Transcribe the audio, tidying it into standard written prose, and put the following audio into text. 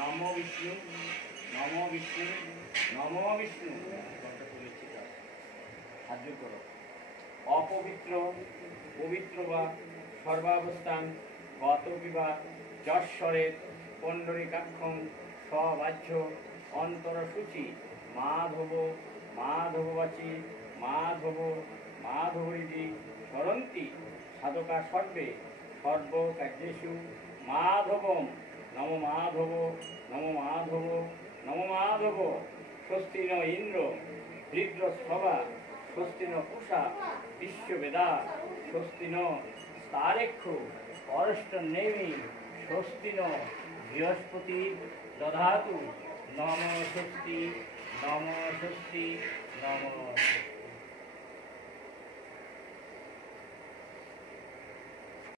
নমো বিষ্ণু, নমো বিষ্ণু, নমো বিষ্ণু। সাহায্য করো। অপবিত্র পবিত্র বা সর্বাবস্থান গত বিবা যশ্বরের পণ্ডরিকাক্ষম সবাহ্য অন্তরসূচি মাধব মাধববাচী মাধব মাধবরিদি স্মরন্তি সাধকা সর্বে সর্বকার্যেষু মাধবম নম মাধব নম মাধব নম মাধব। স্বস্তি ন ইন্দ্র হৃদ্রসভা স্বস্তি ন পূষা বিশ্ববেদা স্বস্তি ন তারেক্ষ অরষ্টনেমি স্বস্তি ন বৃহস্পতি দধাতু। নম স্বস্তি নম স্বস্তি নম স্বস্তি।